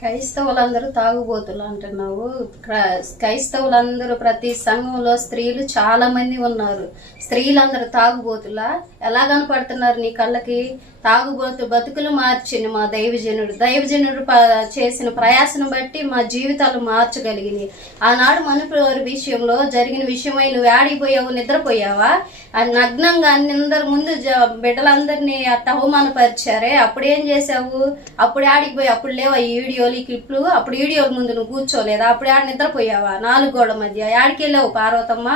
క్రైస్తవులందరూ తాగుబోతులు అంటున్నావు. క్రైస్తవులందరూ ప్రతి సంఘంలో స్త్రీలు చాలా మంది ఉన్నారు. స్త్రీలందరూ తాగుబోతులా? ఎలా కనపడుతున్నారు నీ కళ్ళకి? తాగుబోతు బతుకులు మార్చింది మా దైవజనుడు. దైవజనుడు చేసిన ప్రయాసను బట్టి మా జీవితాలు మార్చగలిగినాయి ఆనాడు మనుపురి విషయంలో జరిగిన విషయమై నువ్వు ఆడిపోయావు నిద్రపోయావా? ఆ నగ్నంగా అందరి ముందు బిడ్డలందరినీ అట్ట అవమానపరిచారే. అప్పుడు ఏం చేసావు అప్పుడు ఆడిపోయి అప్పుడు లేవా ఈ వీడియోలు ఈ క్లిప్లు? అప్పుడు వీడియోల ముందు నువ్వు కూర్చోలేదా? అప్పుడు ఆడ నిద్రపోయావా? నాలుగు గోడ మధ్య. ఆడికి వెళ్ళావు పార్వతమ్మ?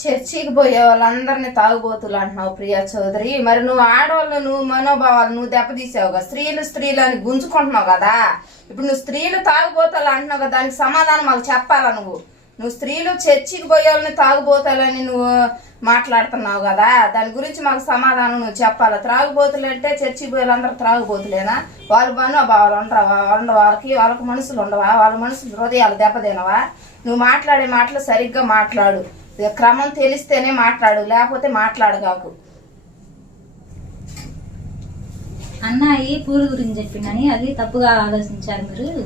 చర్చికి పోయే వాళ్ళందరినీ తాగుబోతులు అంటున్నావు ప్రియా చౌదరి. మరి నువ్వు ఆడవాళ్ళు నువ్వు మనోభావాలు నువ్వు దెబ్బతీసావు కదా స్త్రీలు స్త్రీలు అని గుంజుకుంటున్నావు కదా? ఇప్పుడు నువ్వు స్త్రీలు తాగుబోతాలు అంటున్నావు కదా దానికి సమాధానం మాకు చెప్పాలా నువ్వు? నువ్వు స్త్రీలు చర్చికి పోయే వాళ్ళని తాగుబోతాలని నువ్వు మాట్లాడుతున్నావు కదా? దాని గురించి మాకు సమాధానం నువ్వు చెప్పాలా? త్రాగుబోతులు అంటే చర్చికి పోయే వాళ్ళందరూ త్రాగుబోతులేనా? వాళ్ళ మనోభావాలు ఉండవా? ఉండ వాళ్ళకి వాళ్ళకి మనసులు ఉండవా? వాళ్ళ మనసులు హృదయాలు దెబ్బతినవా? నువ్వు మాట్లాడే మాటలు సరిగ్గా మాట్లాడు. ఇక క్రమం తెలిస్తేనే మాట్లాడు లేకపోతే మాట్లాడగాకు. అన్నయ్య పూలు గురించి చెప్పిండని అది తప్పుగా ఆలోచించారు మీరు.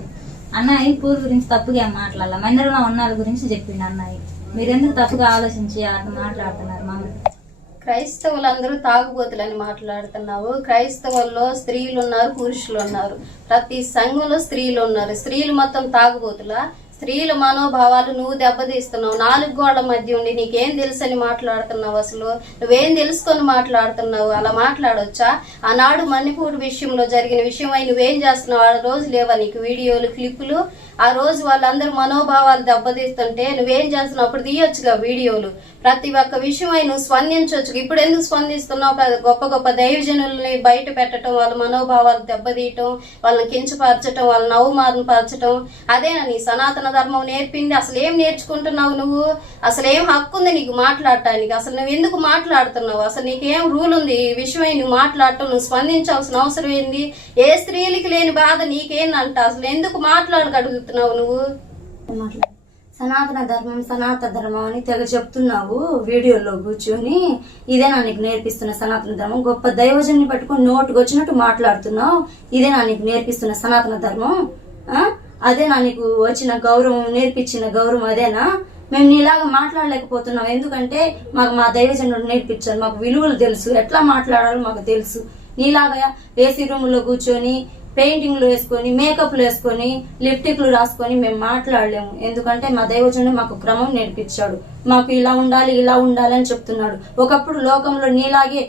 అన్నయ్య పూలు గురించి తప్పుగా మాట్లాడాల? మందిరంలో ఉన్న వాళ్ళ గురించి చెప్పిండు అన్నయ్య మీరు ఎందుకు తప్పుగా ఆలోచించి మాట్లాడుతున్నారు మమ్మల్ని క్రైస్తవులందరూ తాగుబోతులని మాట్లాడుతున్నావు. క్రైస్తవుల్లో స్త్రీలు ఉన్నారు పురుషులు ఉన్నారు ప్రతి సంఘంలో స్త్రీలు ఉన్నారు స్త్రీలు మొత్తం తాగుబోతులా? స్త్రీల మనోభావాలు నువ్వు దెబ్బతీస్తున్నావు. నాలుగు గోడల మధ్య ఉండి నీకేం తెలుసని మాట్లాడుతున్నావు అసలు? నువ్వేం తెలుసుకొని మాట్లాడుతున్నావు? అలా మాట్లాడొచ్చా? ఆనాడు మణిపూర్ విషయంలో జరిగిన విషయమై నువ్వేం చేస్తున్నావు? ఆ రోజు లేవా నీకు వీడియోలు క్లిప్పులు? ఆ రోజు వాళ్ళందరూ మనోభావాలు దెబ్బతీస్తుంటే నువ్వేం చేస్తున్నావు? అప్పుడు తీయొచ్చుగా వీడియోలు. ప్రతి ఒక్క విషయమై నువ్వు స్పందించవచ్చు ఇప్పుడు ఎందుకు స్పందిస్తున్నావు? గొప్ప గొప్ప దైవజనుల్ని బయట పెట్టడం వాళ్ళ మనోభావాలు దెబ్బతీయటం వాళ్ళని కించపరచటం వాళ్ళని అవమానపరచటం అదేనా నీ సనాతన ధర్మం నేర్పింది అసలు ఏం నేర్చుకుంటున్నావు నువ్వు? అసలు ఏం హక్కు ఉంది నీకు మాట్లాడటానికి? అసలు నువ్వు ఎందుకు మాట్లాడుతున్నావు? అసలు నీకేం రూల్ ఉంది? ఈ విషయమై నువ్వు మాట్లాడటం నువ్వు స్పందించాల్సిన అవసరం ఏంది? ఏ స్త్రీలకి లేని బాధ నీకేందంట? అసలు ఎందుకు మాట్లాడగలుగుతున్నావు నువ్వు? సనాతన ధర్మం సనాతన ధర్మం అని తెగ చెప్తున్నావు వీడియోలో కూర్చొని. ఇదే నా నీకు నేర్పిస్తున్న సనాతన ధర్మం. గొప్ప దైవజన్ని పట్టుకొని నోటుకు వచ్చినట్టు మాట్లాడుతున్నావు ఇదేనా నీకు నేర్పిస్తున్న సనాతన ధర్మం. అదేనా నీకు వచ్చిన గౌరవం నేర్పించిన గౌరవం అదేనా? మేము నీలాగా మాట్లాడలేకపోతున్నాం. ఎందుకంటే మాకు మా దైవజనుడు నేర్పించారు మాకు విలువలు తెలుసు. ఎట్లా మాట్లాడాలో మాకు తెలుసు. నీలాగా ఏసీ రూమ్లో కూర్చొని పెయింటింగ్లు వేసుకొని మేకప్లు వేసుకొని లిప్టిక్లు రాసుకొని మేము మాట్లాడలేము. ఎందుకంటే మా దైవజనుడు మాకు క్రమం నేర్పించాడు. మాకు ఇలా ఉండాలి ఇలా ఉండాలి అని చెప్తున్నాడు. ఒకప్పుడు లోకంలో నీలాగే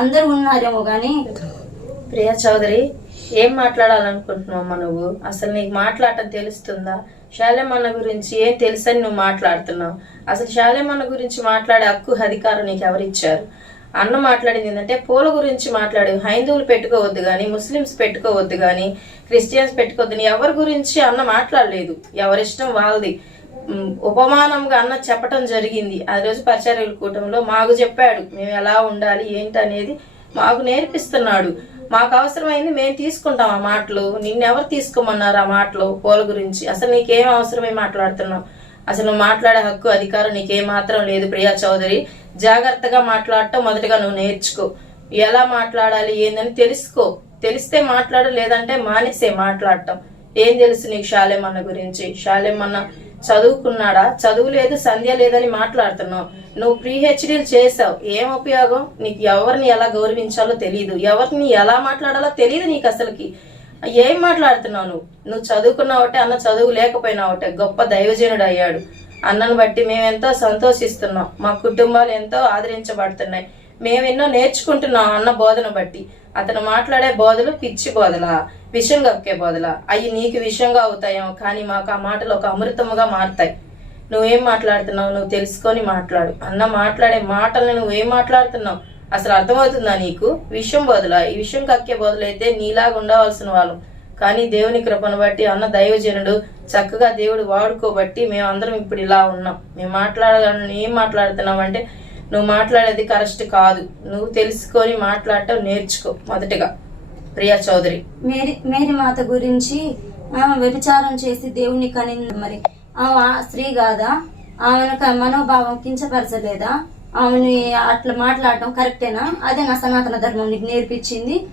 అందరూ ఉన్నారేమో కానీ ప్రియా చౌదరి ఏం మాట్లాడాలనుకుంటున్నావు నువ్వు? అసలు నీకు మాట్లాడటం తెలుస్తుందా? శాలేమన్న గురించి ఏం తెలుసని నువ్వు మాట్లాడుతున్నావు? అసలు శాలేమన్న గురించి మాట్లాడే హక్కు అధికారం నీకు ఎవరిచ్చారు? అన్న మాట్లాడింది ఏంటంటే పూల గురించి మాట్లాడు. హైందువులు పెట్టుకోవద్దు కానీ ముస్లిమ్స్ పెట్టుకోవద్దు కానీ క్రిస్టియన్స్ పెట్టుకోవద్దు ఎవరి గురించి అన్న మాట్లాడలేదు. ఎవరిష్టం వాళ్ళది. ఉపమానంగా అన్న చెప్పటం జరిగింది. ఆ రోజు పరిచర్యల కూటమిలో మాకు చెప్పాడు మేము ఎలా ఉండాలి ఏంటి అనేది మాకు నేర్పిస్తున్నాడు. మాకు అవసరమైంది మేము తీసుకుంటాం ఆ మాటలు. నిన్నెవరు తీసుకోమన్నారు ఆ మాటలు పూల గురించి? అసలు నీకేం అవసరమై మాట్లాడుతున్నావు? అసలు మాట్లాడే హక్కు అధికారం నీకే మాత్రం లేదు ప్రియా చౌదరి. జాగ్రత్తగా మాట్లాడటం మొదటగా నువ్వు నేర్చుకో. ఎలా మాట్లాడాలి ఏందని తెలుసుకో. తెలిస్తే మాట్లాడు లేదంటే మానేసే మాట్లాడటం. ఏం తెలుసు నీకు షాలేమన్న గురించి? షాలేమన్న చదువుకున్నాడా? చదువు లేదు సంధ్య లేదని మాట్లాడుతున్నావు. నువ్వు ప్రీహెచ్డీలు చేసావు ఏం ఉపయోగం? నీకు ఎవరిని ఎలా గౌరవించాలో తెలియదు ఎవరిని ఎలా మాట్లాడాలో తెలియదు నీకు అసలుకి. ఏం మాట్లాడుతున్నావు నువ్వు? నువ్వు చదువుకున్నావటే అన్న చదువు లేకపోయినావటే గొప్ప దైవజనుడు అయ్యాడు. అన్నను బట్టి మేము ఎంతో సంతోషిస్తున్నాం. మా కుటుంబాలు ఎంతో ఆదరించబడుతున్నాయి. మేము ఎన్నో నేర్చుకుంటున్నాం అన్న బోధన బట్టి. అతను మాట్లాడే బోధలు పిచ్చి బోధల విషయం కక్కే బోధల. అవి నీకు విషంగా అవుతాయేమో కానీ మాకు ఆ మాటలు ఒక అమృతముగా మారుతాయి. నువ్వేం మాట్లాడుతున్నావు? నువ్వు తెలుసుకొని మాట్లాడు. అన్న మాట్లాడే మాటలను నువ్వేం మాట్లాడుతున్నావు? అసలు అర్థమవుతుందా నీకు? విషయం బదుల ఈ విషయం కక్కే బదులైతే నీలాగా ఉండవలసిన వాళ్ళం. కానీ దేవుని కృపను బట్టి అన్న దైవజనుడు చక్కగా దేవుడు వాడుకోబట్టి మేము అందరం ఇప్పుడు ఇలా ఉన్నాం. మేము మాట్లాడగలను ఏం మాట్లాడుతున్నాం అంటే నువ్వు మాట్లాడేది కరెక్ట్ కాదు. నువ్వు తెలుసుకొని మాట్లాడటం నేర్చుకో మొదటిగా. ప్రియా చౌదరి. మేరీ మేరీ మాత గురించి ఆమె వ్యభిచారం చేసి దేవుని కనింది మరి. ఆ స్త్రీ కాదా? ఆమెను మనోభావం కించపరచలేదా? ఆమెని అట్లా మాట్లాడటం కరెక్టేనా? అదే నా సనాతన ధర్మం నీకు నేర్పించింది.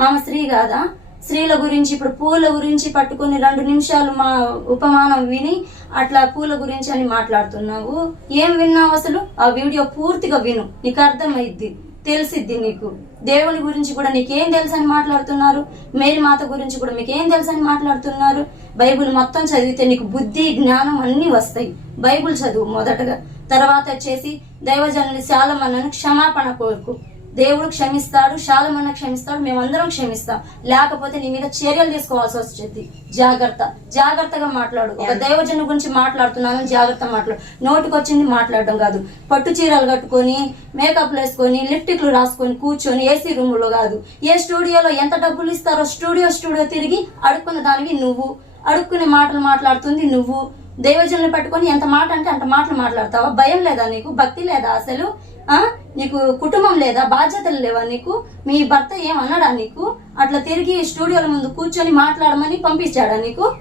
ఆమె స్త్రీ కాదా? స్త్రీల గురించి ఇప్పుడు పూల గురించి పట్టుకొని రెండు నిమిషాలు మా ఉపమానం విని అట్లా పూల గురించి అని మాట్లాడుతున్నావు. ఏం విన్నావు అసలు? ఆ వీడియో పూర్తిగా విను. నీకు అర్థమైద్ది తెలిసిద్ది నీకు. దేవుని గురించి కూడా నీకేం తెలుసు అని మాట్లాడుతున్నారు? మేరీ మాత గురించి కూడా మీకేం తెలుసు అని మాట్లాడుతున్నారు? బైబిల్ మొత్తం చదివితే నీకు బుద్ధి జ్ఞానం అన్నీ వస్తాయి. బైబిల్ చదువు మొదటగా. తర్వాత వచ్చేసి దైవజనుని శాలమన్నను క్షమాపణ కోరుకు. దేవుడు క్షమిస్తాడు శాలమన్న క్షమిస్తాడు మేమందరం క్షమిస్తాం. లేకపోతే నీ మీద చర్యలు తీసుకోవాల్సి వస్తుంది. జాగ్రత్త జాగ్రత్తగా మాట్లాడు. ఒక దైవజను గురించి మాట్లాడుతున్నాను జాగ్రత్త మాట్లాడు. నోటికి వచ్చింది మాట్లాడడం కాదు. పట్టు చీరలు కట్టుకొని మేకప్లు వేసుకొని లిప్టిక్లు రాసుకొని కూర్చొని ఏసీ రూములో కాదు. ఏ స్టూడియోలో ఎంత డబ్బులు ఇస్తారో స్టూడియో స్టూడియో తిరిగి అడుక్కున్న దానివి నువ్వు. అడుక్కునే మాటలు మాట్లాడుతుంది నువ్వు. దైవజనులు పట్టుకొని ఎంత మాట అంటే అంత మాటలు మాట్లాడతావా? భయం లేదా నీకు? భక్తి లేదా అసలు? ఆ? నీకు కుటుంబం లేదా? బాధ్యతలు లేవా నీకు? మీ భర్త ఏమన్నాడా నీకు? అట్లా తిరిగి స్టూడియోల ముందు కూర్చొని మాట్లాడమని పంపించాడా నీకు?